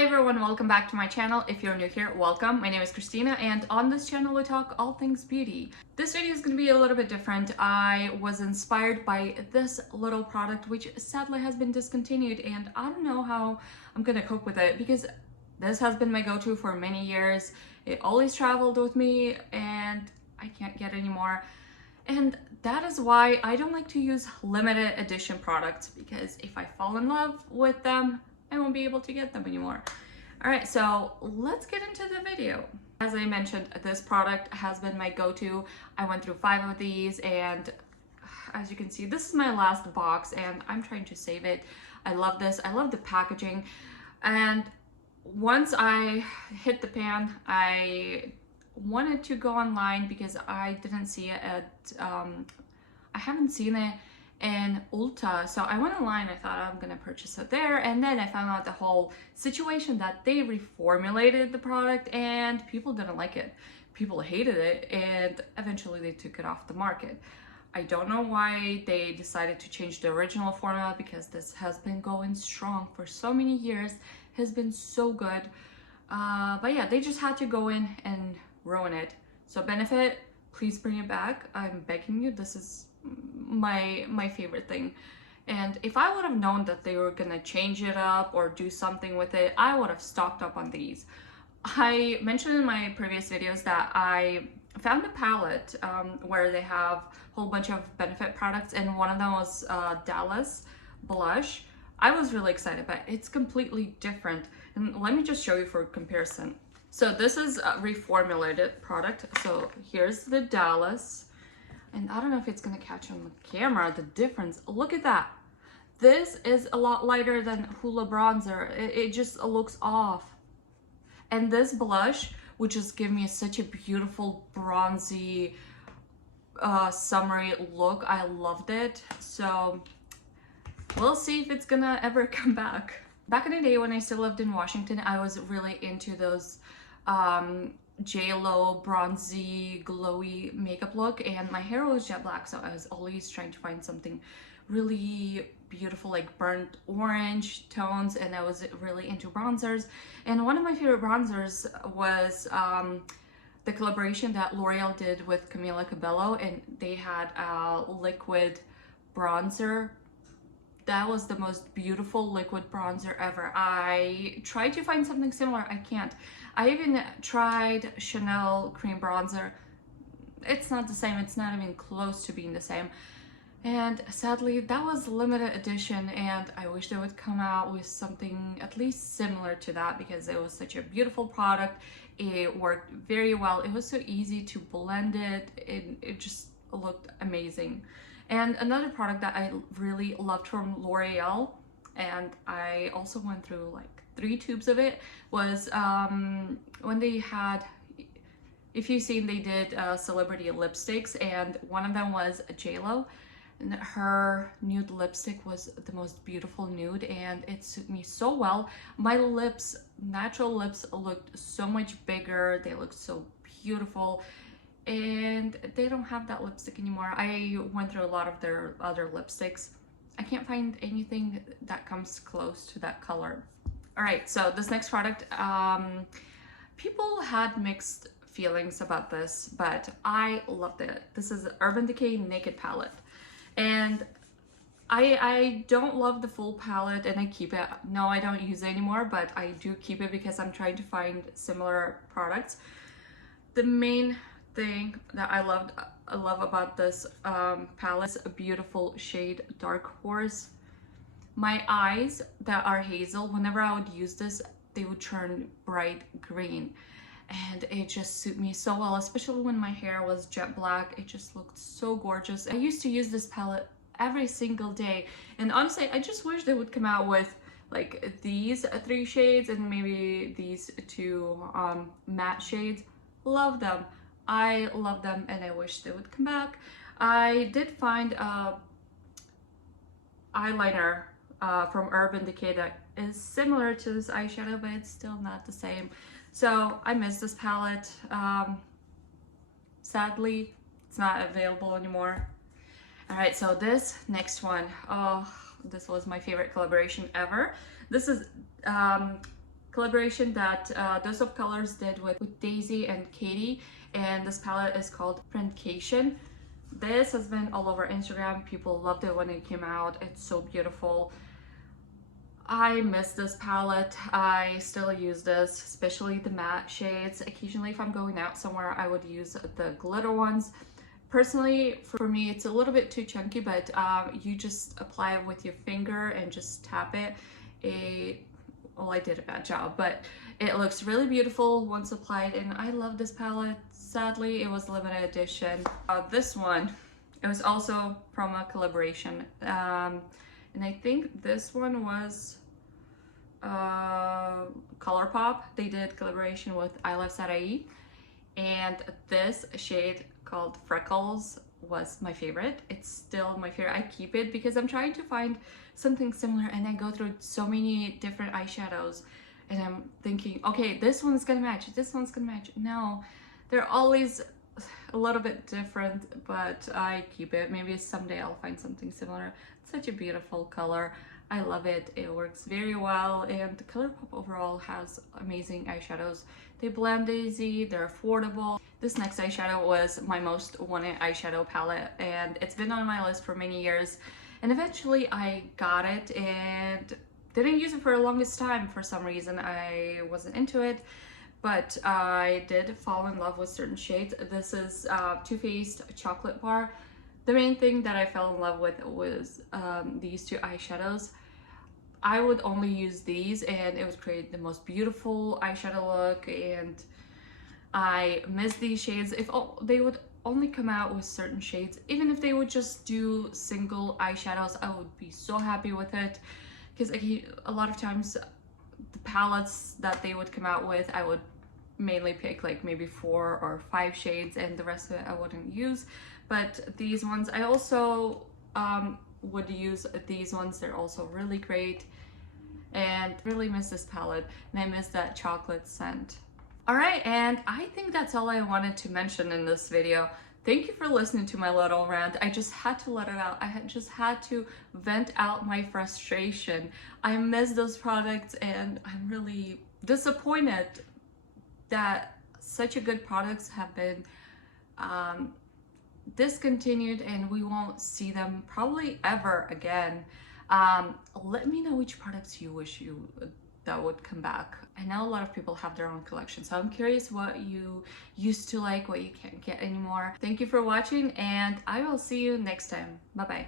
Hi everyone, welcome back to my channel. If you're new here, welcome. My name is Christina and on this channel we talk all things beauty. This video is going to be a little bit different. I was inspired by this little product which sadly has been discontinued and I don't know how I'm going to cope with it because this has been my go-to for many years. It always traveled with me and I can't get any more. And that is why I don't like to use limited edition products because if I fall in love with them, I won't be able to get them anymore. All right, so let's get into the video. As I mentioned, this product has been my go-to. I went through 5 of these and as you can see, this is my last box and I'm trying to save it. I love this. I love the packaging. And once I hit the pan, I wanted to go online because I didn't see it at, I haven't seen it in Ulta, so I went online. I thought I'm gonna purchase it there, and then I found out the whole situation that they reformulated the product and people didn't like it. People hated it and eventually they took it off the market. I don't know why they decided to change the original formula because this has been going strong for so many years, has been so good, but yeah, they just had to go in and ruin it. So Benefit, please bring it back. I'm begging you. This is my favorite thing. And if I would have known that they were gonna change it up or do something with it, I would have stocked up on these. I mentioned in my previous videos that I found a palette where they have a whole bunch of Benefit products, and one of them was Dallas blush. I was really excited, but it's completely different. And let me just show you for comparison. So this is a reformulated product. So here's the Dallas. And I don't know if it's gonna catch on the camera, the difference. Look at that. This is a lot lighter than Hoola bronzer. It just looks off. And this blush would just give me such a beautiful bronzy, summery look. I loved it. So we'll see if it's gonna ever come back. Back in the day when I still lived in Washington, I was really into those J-Lo bronzy glowy makeup look, and my hair was jet black, so I was always trying to find something really beautiful like burnt orange tones, and I was really into bronzers. And one of my favorite bronzers was the collaboration that L'Oreal did with Camila Cabello, and they had a liquid bronzer. That was the most beautiful liquid bronzer ever. I tried to find something similar. I can't. I even tried Chanel cream bronzer. It's not the same. It's not even close to being the same. And sadly, that was limited edition, and I wish they would come out with something at least similar to that because it was such a beautiful product. It worked very well. It was so easy to blend it. It just looked amazing. And another product that I really loved from L'Oreal, and I also went through like 3 tubes of it, was when they had, if you've seen, they did celebrity lipsticks, and one of them was J-Lo, and her nude lipstick was the most beautiful nude, and it suited me so well. My lips, natural lips, looked so much bigger. They looked so beautiful. And they don't have that lipstick anymore. I went through a lot of their other lipsticks. I can't find anything that comes close to that color. All right, so this next product, people had mixed feelings about this, but I loved it. This is Urban Decay Naked Palette. And I don't love the full palette and I keep it. No, I don't use it anymore, but I do keep it because I'm trying to find similar products. The main thing that I love about this palette is a beautiful shade Dark Horse. My eyes that are hazel, whenever I would use this, they would turn bright green, and it just suit me so well, especially when my hair was jet black. It just looked so gorgeous. I used to use this palette every single day, and honestly I just wish they would come out with like these 3 shades and maybe these 2 matte shades. Love them. I love them and I wish they would come back. I did find a eyeliner from Urban Decay that is similar to this eyeshadow, but it's still not the same. So I miss this palette. Sadly, it's not available anymore. All right, so this next one, oh, this was my favorite collaboration ever. This is collaboration that Dose of Colors did with Daisy and Katie, and this palette is called Friendcation. This has been all over Instagram. People loved it when it came out. It's so beautiful. I miss this palette. I still use this, especially the matte shades. Occasionally, if I'm going out somewhere, I would use the glitter ones. Personally, for me, it's a little bit too chunky, but you just apply it with your finger and just tap it. Well, I did a bad job, but it looks really beautiful once applied, and I love this palette. Sadly, it was limited edition. This one, it was also from a collaboration, and I think this one was ColourPop. They did collaboration with I Love Sarai, and this shade called Freckles was my favorite. It's still my favorite. I keep it because I'm trying to find something similar, and I go through so many different eyeshadows and I'm thinking, okay, this one's gonna match, this one's gonna match. No, they're always a little bit different, but I keep it. Maybe someday I'll find something similar. It's such a beautiful color. I love it. It works very well, and ColourPop overall has amazing eyeshadows. They blend easy, they're affordable. This next eyeshadow was my most wanted eyeshadow palette, and it's been on my list for many years. And eventually I got it and didn't use it for the longest time. For some reason, I wasn't into it, but I did fall in love with certain shades. This is Too Faced Chocolate Bar. The main thing that I fell in love with was these two eyeshadows. I would only use these and it would create the most beautiful eyeshadow look, and I miss these shades. If they would only come out with certain shades, even if they would just do single eyeshadows, I would be so happy with it, because a lot of times the palettes that they would come out with, I would mainly pick like maybe 4 or 5 shades, and the rest of it I wouldn't use. But these ones, I also would use these ones. They're also really great, and really miss this palette, and I miss that chocolate scent. All right, and I think that's all I wanted to mention in this video. Thank you for listening to my little rant. I just had to let it out. just had to vent out my frustration. I miss those products, and I'm really disappointed that such a good products have been discontinued, and we won't see them probably ever again. Let me know which products you wish that would come back. I know a lot of people have their own collection, so I'm curious what you used to like, what you can't get anymore. Thank you for watching, and I will see you next time. Bye bye.